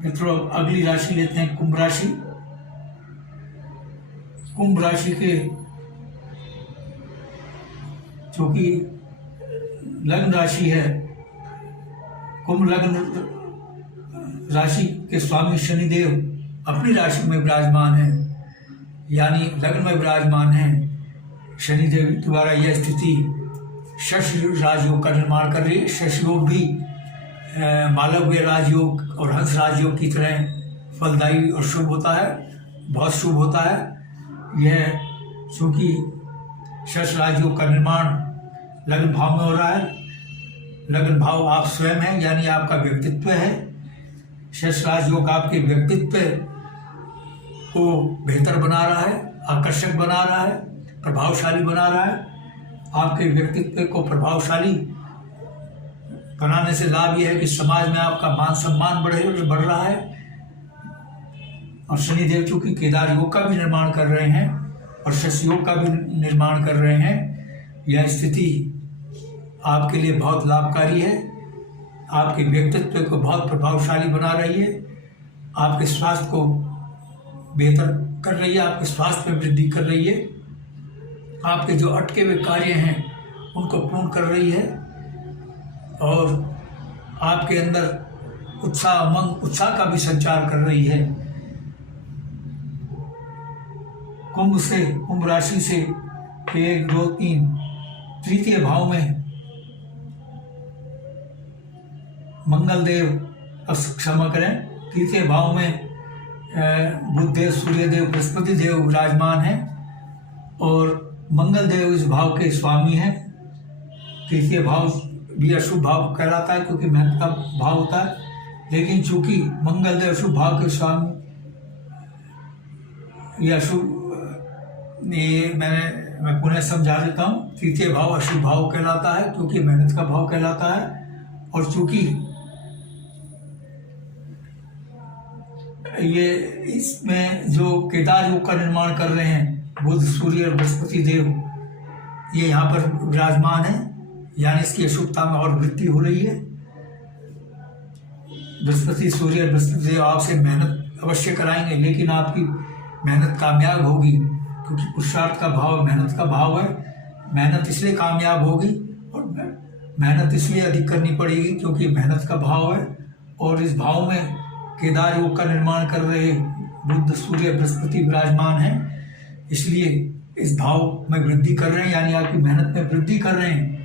मित्रों, अगली राशि लेते हैं कुंभ राशि। कुंभ राशि के जो कि लग्न राशि है, कुंभ लग्न राशि के स्वामी शनिदेव अपनी राशि में विराजमान है, यानी लग्न में विराजमान है। शनिदेव द्वारा यह स्थिति शश राजयोग का निर्माण कर रही है। शश योग भी मालव्य राजयोग और हंस राजयोग की तरह फलदायी और शुभ होता है, बहुत शुभ होता है। यह चूँकि शश राजयोग का निर्माण लग्न भाव में हो रहा है। लग्न भाव आप स्वयं हैं, यानी आपका व्यक्तित्व है। शश राजयोग आपके व्यक्तित्व को बेहतर बना रहा है, आकर्षक बना रहा है, प्रभावशाली बना रहा है। आपके व्यक्तित्व को प्रभावशाली बनाने से लाभ यह है कि समाज में आपका मान सम्मान बढ़ रहा है। और शनिदेव चूंकि केदार योग का भी निर्माण कर रहे हैं और शश योग का भी निर्माण कर रहे हैं, यह स्थिति आपके लिए बहुत लाभकारी है। आपके व्यक्तित्व को बहुत प्रभावशाली बना रही है, आपके स्वास्थ्य को बेहतर कर रही है, आपके स्वास्थ्य में वृद्धि कर रही है, आपके जो अटके हुए कार्य हैं उनको पूर्ण कर रही है और आपके अंदर उत्साह का भी संचार कर रही है। कुंभ राशि से 1, 2, 3 तृतीय भाव में मंगल देव, क्षमा करें, तृतीय भाव में बुध देव, सूर्य देव, बृहस्पति देव विराजमान है और मंगल देव इस भाव के स्वामी हैं। तृतीय भाव भी अशुभ भाव कहलाता है क्योंकि मेहनत का भाव होता है, लेकिन चूंकि मंगल देव शुभ भाव के स्वामी, ये अशुभ, ये मैं पुनः समझा देता हूँ। तृतीय भाव अशुभ भाव कहलाता है क्योंकि मेहनत का भाव कहलाता है। और चूंकि ये इसमें जो केदार योग का निर्माण कर रहे हैं बुध, सूर्य और बृहस्पति देव, ये यहाँ पर विराजमान है, यानी इसकी अशुभता में और वृद्धि हो रही है। बृहस्पति, सूर्य और बृहस्पति देव आपसे मेहनत अवश्य कराएंगे, लेकिन आपकी मेहनत कामयाब होगी क्योंकि पुरुषार्थ का भाव मेहनत का भाव है। मेहनत इसलिए कामयाब होगी और मेहनत इसलिए अधिक करनी पड़ेगी क्योंकि मेहनत का भाव है। और इस भाव में केदार योग का निर्माण कर रहे बुध, सूर्य, बृहस्पति विराजमान हैं, इसलिए इस भाव में वृद्धि कर रहे हैं, यानी आपकी मेहनत में वृद्धि कर रहे हैं।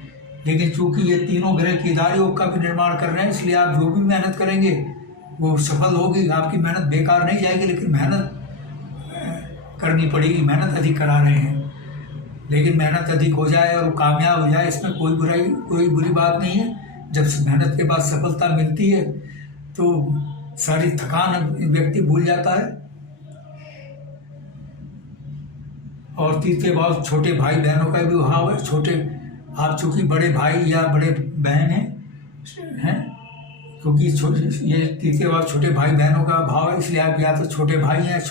लेकिन चूंकि ये तीनों ग्रह केदार योग का भी निर्माण कर रहे हैं, इसलिए आप जो भी मेहनत करेंगे वो सफल होगी, आपकी मेहनत बेकार नहीं जाएगी। लेकिन मेहनत करनी पड़ेगी, मेहनत अधिक करा रहे हैं। लेकिन मेहनत अधिक हो जाए और कामयाब हो जाए, इसमें कोई बुरी बात नहीं है। जब मेहनत के बाद सफलता मिलती है तो सारी थकान व्यक्ति भूल जाता है। और तीसरे भाव छोटे भाई बहनों का भी भाव है। छोटे, आप चूंकि बड़े भाई या बड़े बहन हैं, क्योंकि ये तीसरे भाव छोटे भाई बहनों का भाव है, इसलिए आप या तो छोटे भाई हैं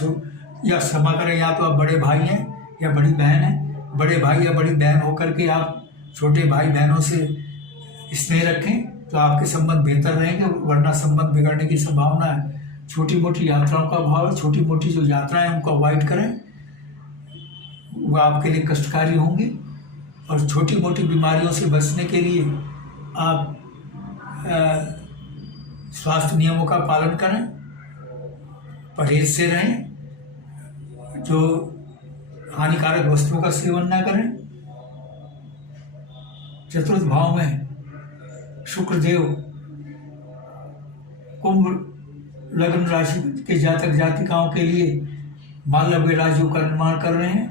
या क्षमा करें, या तो आप बड़े भाई हैं या बड़ी बहन हैं। बड़े भाई या बड़ी बहन होकर के आप छोटे भाई बहनों से स्नेह रखें तो आपके संबंध बेहतर रहेंगे, वरना संबंध बिगड़ने की संभावना है। छोटी मोटी यात्राओं का भाव है। छोटी मोटी जो यात्राएं उनको अवॉइड करें, वो आपके लिए कष्टकारी होंगी। और छोटी मोटी बीमारियों से बचने के लिए आप स्वास्थ्य नियमों का पालन करें, परहेज से रहें, जो हानिकारक वस्तुओं का सेवन न करें। चतुर्थ भाव में शुक्रदेव कुंभ लग्न राशि के जातक जातिकाओं के लिए मालव्य राजयोग का निर्माण कर रहे हैं,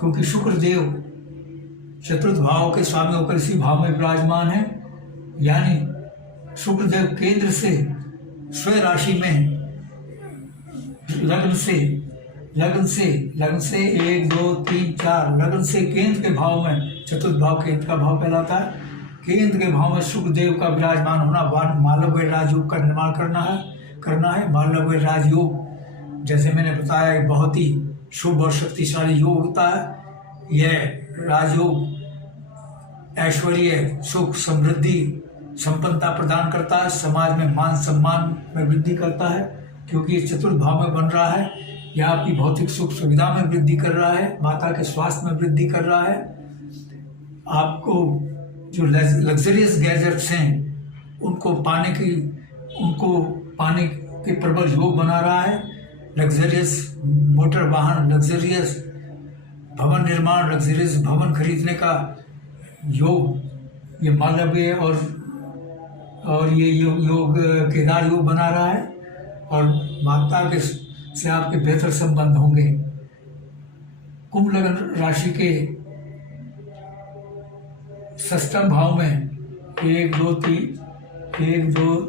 क्योंकि शुक्रदेव चतुर्थ भाव के स्वामी होकर इसी भाव में विराजमान है। यानी शुक्रदेव केंद्र से स्वयं राशि में लग्न से 1 2 3 4 लग्न से केंद्र के भाव में, चतुर्थ भाव केंद्र का भाव कहलाता है। केंद्र के भाव में शुक्रदेव का विराजमान होना मालव्य राजयोग का निर्माण करना है। मालव्य राजयोग, जैसे मैंने बताया, बहुत ही शुभ और शक्तिशाली योग होता है। यह राजयोग ऐश्वर्य, सुख, समृद्धि, संपन्नता प्रदान करता है। समाज में मान सम्मान में वृद्धि करता है, क्योंकि ये चतुर्थ भाव में बन रहा है। यह आपकी भौतिक सुख सुविधा में वृद्धि कर रहा है, माता के स्वास्थ्य में वृद्धि कर रहा है। आपको जो लग्जरियस गैजेट्स हैं उनको पाने के प्रबल योग बना रहा है। लग्जरियस मोटर वाहन, लग्जरियस भवन निर्माण, लग्जरियस भवन खरीदने का योग ये मालव्य और ये योग केदार योग बना रहा है। और माता के से आपके बेहतर संबंध होंगे। कुंभ लग्न राशि के षष्ठम भाव में 1 2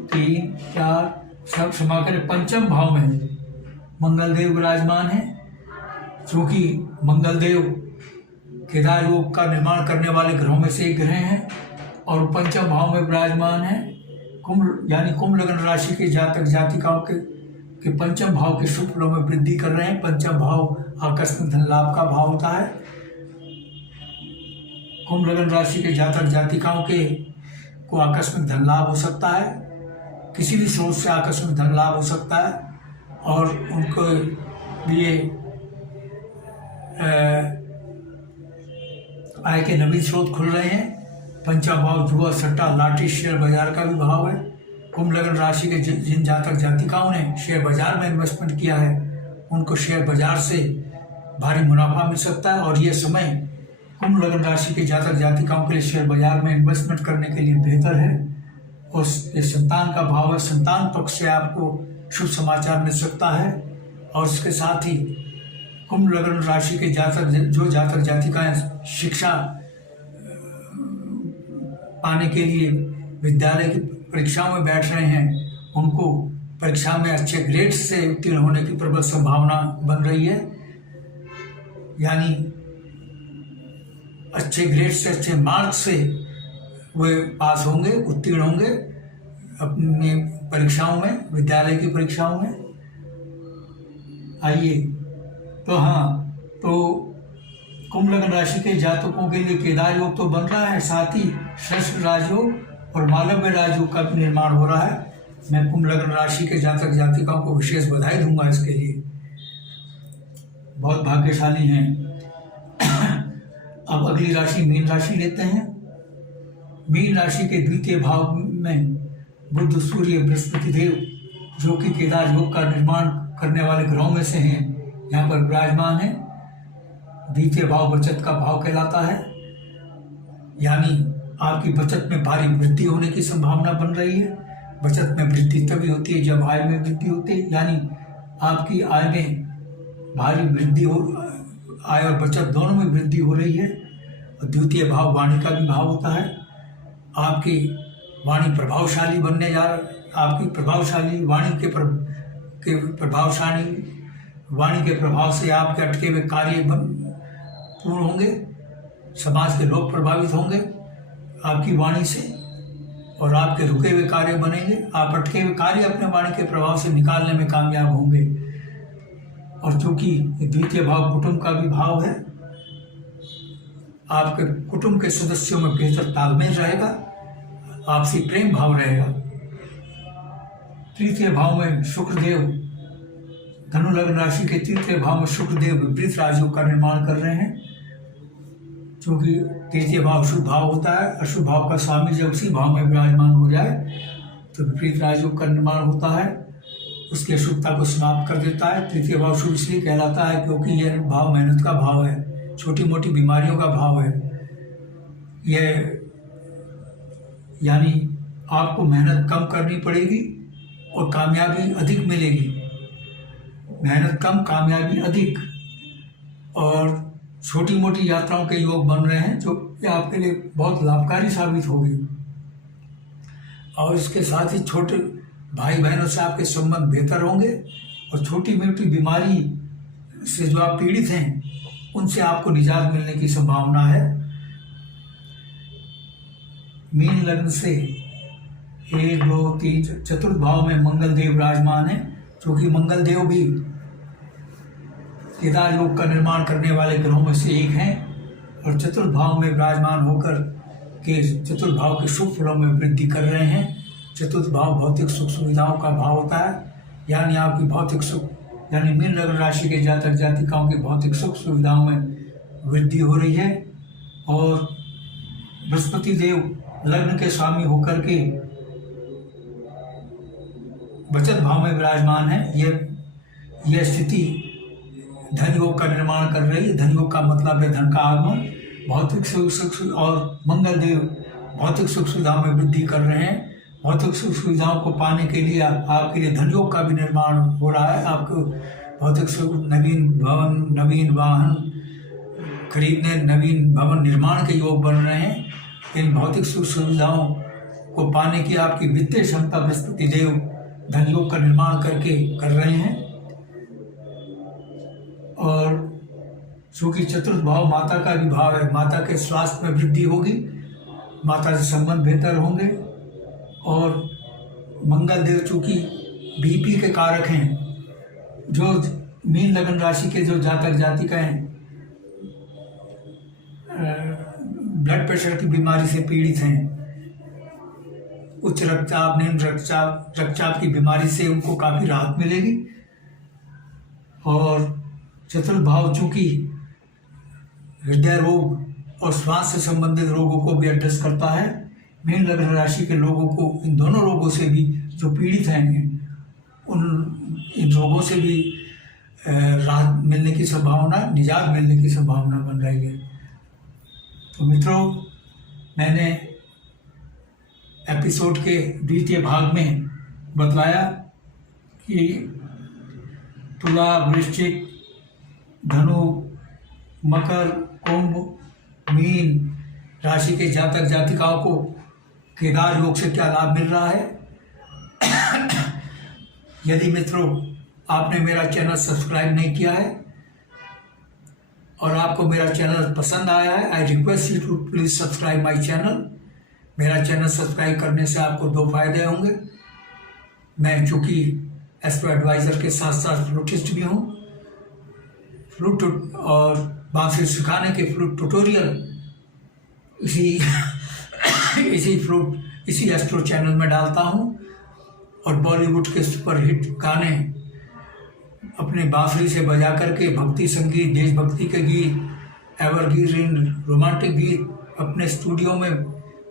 3 4 सब क्षमा करें, पंचम भाव में मंगलदेव विराजमान है। क्योंकि मंगलदेव केदार योग का निर्माण करने वाले ग्रहों में से एक ग्रह हैं और पंचम भाव में विराजमान है। कुंभ लग्न राशि के जातक जातिकाओं के पंचम भाव के शुभ फलों में वृद्धि कर रहे हैं। पंचम भाव आकस्मिक धन लाभ का भाव होता है। कुंभ लग्न राशि के जातक जातिकाओं को आकस्मिक धन लाभ हो सकता है, किसी भी स्रोत से आकस्मिक धन लाभ हो सकता है, और उनको लिए आय के नवीन स्रोत खुल रहे हैं। पंचम भाव जुआ, सट्टा, लाठी, शेयर बाजार का भी भाव है। कुंभ लग्न राशि के जिन जातक जातिकाओं ने शेयर बाजार में इन्वेस्टमेंट किया है, उनको शेयर बाजार से भारी मुनाफा मिल सकता है। और यह समय कुंभ लग्न राशि के जातक जातिकाओं के लिए शेयर बाजार में इन्वेस्टमेंट करने के लिए बेहतर है। और ये संतान का भाव है, संतान पक्ष से आपको शुभ समाचार मिल सकता है। और इसके साथ ही कुंभ लग्न राशि के जातक जातिकाएं शिक्षा पाने के लिए विद्यालय की परीक्षाओं में बैठ रहे हैं, उनको परीक्षा में अच्छे ग्रेड्स से उत्तीर्ण होने की प्रबल संभावना बन रही है। यानी अच्छे ग्रेड से, अच्छे मार्क्स से वे पास होंगे, उत्तीर्ण होंगे अपनी परीक्षाओं में, विद्यालय की परीक्षाओं में। आइए तो कुंभ लग्न राशि के जातकों के लिए केदार योग तो बन रहा है, साथ ही षष्ठ राजयोग और मालव्य राजयोग का भी निर्माण हो रहा है। मैं कुंभ लग्न राशि के जातक जातिकाओं को विशेष बधाई दूंगा इसके लिए, बहुत भाग्यशाली हैं। अब अगली राशि मीन राशि लेते हैं। मीन राशि के द्वितीय भाव में बुध, सूर्य, बृहस्पति देव, जो कि केदार योग का निर्माण करने वाले ग्रहों में से हैं, यहाँ पर विराजमान है। द्वितीय भाव बचत का भाव कहलाता है। यानी आपकी बचत में भारी वृद्धि होने की संभावना बन रही है। बचत में वृद्धि तभी होती है जब आय में वृद्धि होती है, यानी आपकी आय में भारी वृद्धि हो, आय और बचत दोनों में वृद्धि हो रही है। और द्वितीय भाव वाणी का भी भाव होता है। आपकी वाणी प्रभावशाली बनने जा आपकी प्रभावशाली वाणी के प्रभावशाली वाणी के प्रभाव से आपके अटके हुए कार्य पूर्ण होंगे। समाज के लोग प्रभावित होंगे आपकी वाणी से और आपके रुके हुए कार्य बनेंगे। आप अटके हुए कार्य अपने वाणी के प्रभाव से निकालने में कामयाब होंगे। और चूंकि द्वितीय भाव कुटुंब का भी भाव है, आपके कुटुंब के सदस्यों में बेहतर तालमेल रहेगा, आपसी प्रेम भाव रहेगा। तृतीय भाव में शुक्रदेव, धनु लग्न राशि के तृतीय भाव में शुक्रदेव विपरीत राजयोग का निर्माण कर रहे हैं। क्योंकि तृतीय भाव शुभ भाव होता है, अशुभ भाव का स्वामी जब उसी भाव में विराजमान हो जाए तो विपरीत राजयोग का निर्माण होता है, उसकी अशुभता को समाप्त कर देता है। तृतीय भाव शुभ इसलिए कहलाता है क्योंकि यह भाव मेहनत का भाव है, छोटी मोटी बीमारियों का भाव है। यह यानी आपको मेहनत कम करनी पड़ेगी और कामयाबी अधिक मिलेगी। मेहनत कम, कामयाबी अधिक। और छोटी मोटी यात्राओं के योग बन रहे हैं जो आपके लिए बहुत लाभकारी साबित होगी। और इसके साथ ही छोटे भाई बहनों से आपके संबंध बेहतर होंगे और छोटी मोटी बीमारी से जो आप पीड़ित हैं उनसे आपको निजात मिलने की संभावना है। मीन लग्न से 1, 2, 3 चतुर्थ भाव में मंगल देव विराजमान है, क्योंकि मंगल देव भी केदार योग का निर्माण करने वाले ग्रहों में से एक हैं और चतुर्थ भाव में विराजमान होकर के चतुर्थ भाव के शुभ फलों में वृद्धि कर रहे हैं। चतुर्थ भाव भौतिक सुख सुविधाओं का भाव होता है, यानी आपकी भौतिक सुख, यानी मीन लग्न राशि के जातक जातिकाओं की भौतिक सुख सुविधाओं में वृद्धि हो रही है। और बृहस्पति देव लग्न के स्वामी होकर के बचत भाव में विराजमान है। यह स्थिति धन योग का निर्माण कर रही है। धन योग का मतलब है धन का आगमन। भौतिक सुख और मंगल देव भौतिक सुख सुविधाओं में वृद्धि कर रहे हैं। भौतिक सुख सुविधाओं को पाने के लिए आपके लिए धन योग का भी निर्माण हो रहा है। आपको भौतिक सुख, नवीन भवन, नवीन वाहन खरीदने, नवीन भवन निर्माण के योग बन रहे हैं। इन भौतिक सुख सुविधाओं को पाने की आपकी वित्तीय क्षमता बृहस्पति देव धन योग का निर्माण करके कर रहे हैं। और चूंकि चतुर्थ भाव माता का भी भाव है, माता के स्वास्थ्य में वृद्धि होगी, माता से संबंध बेहतर होंगे। और मंगल देव चूंकि बीपी के कारक हैं, जो मीन लग्न राशि के जो जातक जातिका हैं ब्लड प्रेशर की बीमारी से पीड़ित हैं, उच्च रक्तचाप, निम्न रक्तचाप की बीमारी से उनको काफ़ी राहत मिलेगी। और चतुर्थ भाव चूंकि हृदय रोग और श्वास से संबंधित रोगों को भी एड्रेस करता है, मीन लग्न राशि के लोगों को इन दोनों रोगों से भी जो पीड़ित हैं इन रोगों से भी राहत मिलने की संभावना, निजात मिलने की संभावना बन रही है। तो मित्रों, मैंने एपिसोड के द्वितीय भाग में बतलाया कि तुला, वृश्चिक, धनु, मकर, कुंभ, मीन राशि के जातक जातिकाओं को केदार योग से क्या लाभ मिल रहा है। यदि मित्रों आपने मेरा चैनल सब्सक्राइब नहीं किया है और आपको मेरा चैनल पसंद आया है, I request you to please subscribe my channel. मेरा चैनल सब्सक्राइब करने से आपको 2 फायदे होंगे। मैं चूँकि एस्ट्रो एडवाइज़र के साथ साथ फ्लूटिस्ट भी हूँ, फ्लूट और बांसुरी सिखाने के फ्लूट ट्यूटोरियल इसी एस्ट्रो चैनल में डालता हूँ। और बॉलीवुड के सुपरहिट गाने अपने बांसुरी से बजा करके भक्ति संगीत, देशभक्ति के गीत, एवरग्रीन रोमांटिक गीत अपने स्टूडियो में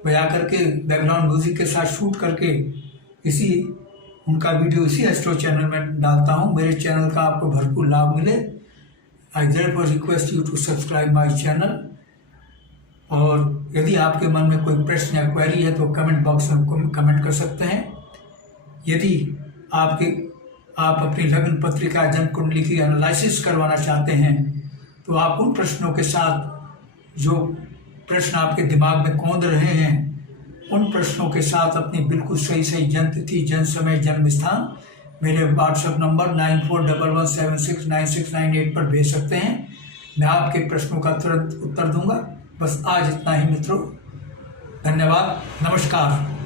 बजा करके बैकग्राउंड म्यूजिक के साथ शूट करके उनका वीडियो इसी एस्ट्रो चैनल में डालता हूँ। मेरे चैनल का आपको भरपूर लाभ मिले। I therefore request you to subscribe my channel. और यदि आपके मन में कोई प्रश्न या क्वेरी है तो कमेंट बॉक्स में कमेंट कर सकते हैं। यदि आप अपनी लग्न पत्रिका जन्म कुंडली की एनालिसिस करवाना चाहते हैं तो आप उन प्रश्नों के साथ जो प्रश्न आपके दिमाग में कौंध रहे हैं उन प्रश्नों के साथ अपनी बिल्कुल सही सही जन्म तिथि, जन्म समय, जन्म स्थान मेरे व्हाट्सएप नंबर 9411769698 पर भेज सकते हैं। मैं आपके प्रश्नों का तुरंत उत्तर दूंगा। बस आज इतना ही मित्रों, धन्यवाद, नमस्कार।